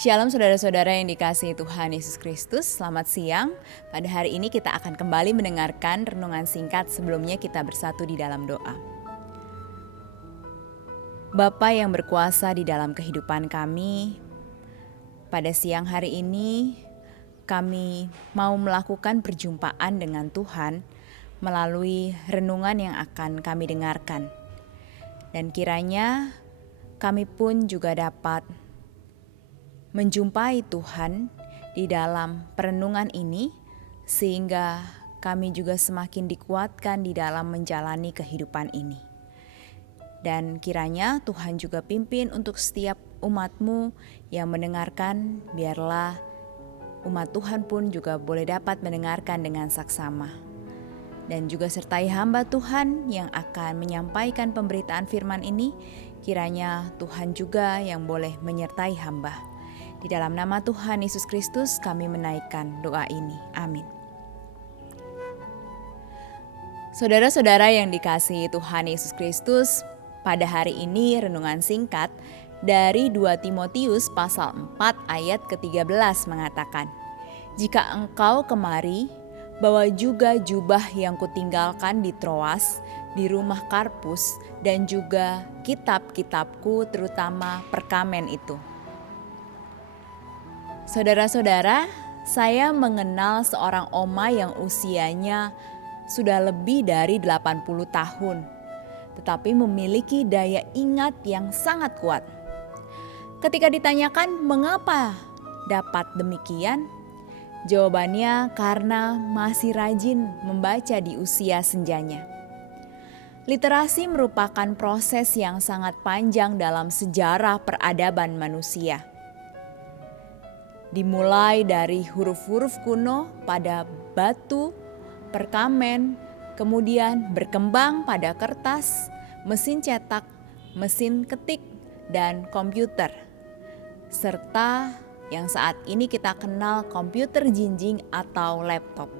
Shalom saudara-saudara yang dikasihi Tuhan Yesus Kristus, selamat siang. Pada hari ini kita akan kembali mendengarkan renungan singkat sebelumnya kita bersatu di dalam doa. Bapa yang berkuasa di dalam kehidupan kami, pada siang hari ini kami mau melakukan perjumpaan dengan Tuhan melalui renungan yang akan kami dengarkan. Dan kiranya kami pun juga dapat menjumpai Tuhan di dalam perenungan ini, sehingga kami juga semakin dikuatkan di dalam menjalani kehidupan ini. Dan kiranya Tuhan juga pimpin untuk setiap umat-Mu yang mendengarkan, biarlah umat Tuhan pun juga boleh dapat mendengarkan dengan saksama. Dan juga sertai hamba Tuhan yang akan menyampaikan pemberitaan firman ini, kiranya Tuhan juga yang boleh menyertai hamba. Di dalam nama Tuhan Yesus Kristus kami menaikkan doa ini. Amin. Saudara-saudara yang dikasihi Tuhan Yesus Kristus, pada hari ini renungan singkat dari 2 Timotius pasal 4 ayat ke-13 mengatakan, "Jika engkau kemari, bawa juga jubah yang kutinggalkan di Troas, di rumah Karpus, dan juga kitab-kitabku terutama perkamen itu." Saudara-saudara, saya mengenal seorang oma yang usianya sudah lebih dari 80 tahun, tetapi memiliki daya ingat yang sangat kuat. Ketika ditanyakan mengapa dapat demikian, jawabannya karena masih rajin membaca di usia senjanya. Literasi merupakan proses yang sangat panjang dalam sejarah peradaban manusia. Dimulai dari huruf-huruf kuno pada batu, perkamen, kemudian berkembang pada kertas, mesin cetak, mesin ketik, dan komputer. Serta yang saat ini kita kenal komputer jinjing atau laptop.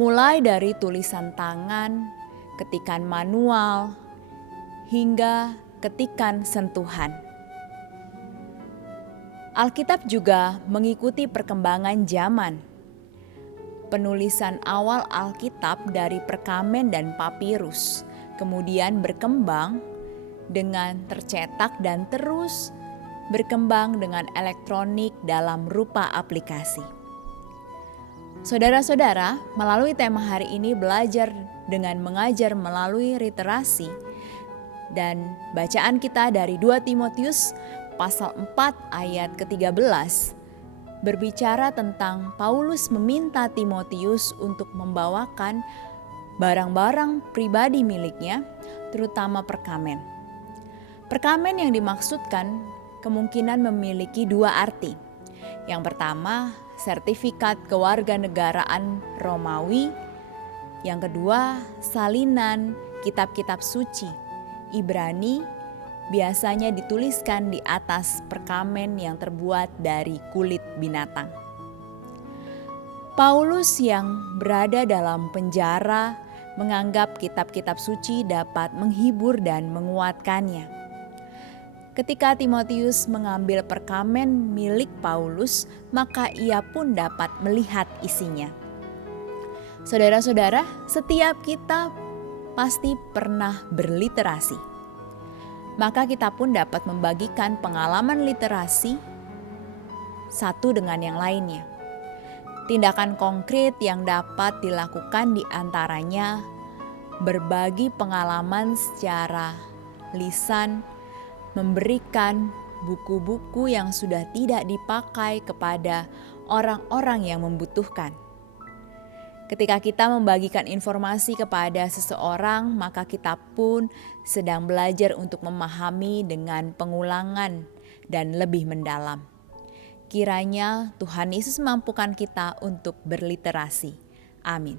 Mulai dari tulisan tangan, ketikan manual, hingga ketikan sentuhan. Alkitab juga mengikuti perkembangan zaman. Penulisan awal Alkitab dari perkamen dan papirus, kemudian berkembang dengan tercetak dan terus berkembang dengan elektronik dalam rupa aplikasi. Saudara-saudara, melalui tema hari ini belajar dengan mengajar melalui literasi, dan bacaan kita dari 2 Timotius pasal 4 ayat ke-13 berbicara tentang Paulus meminta Timotius untuk membawakan barang-barang pribadi miliknya, terutama perkamen. Perkamen yang dimaksudkan kemungkinan memiliki dua arti. Yang pertama, sertifikat kewarganegaraan Romawi. Yang kedua, salinan kitab-kitab suci Ibrani, biasanya dituliskan di atas perkamen yang terbuat dari kulit binatang. Paulus yang berada dalam penjara menganggap kitab-kitab suci dapat menghibur dan menguatkannya. Ketika Timotius mengambil perkamen milik Paulus, maka ia pun dapat melihat isinya. Saudara-saudara, setiap kita pasti pernah berliterasi. Maka kita pun dapat membagikan pengalaman literasi satu dengan yang lainnya. Tindakan konkret yang dapat dilakukan di antaranya berbagi pengalaman secara lisan, memberikan buku-buku yang sudah tidak dipakai kepada orang-orang yang membutuhkan. Ketika kita membagikan informasi kepada seseorang, maka kita pun sedang belajar untuk memahami dengan pengulangan dan lebih mendalam. Kiranya Tuhan Yesus mampukan kita untuk berliterasi. Amin.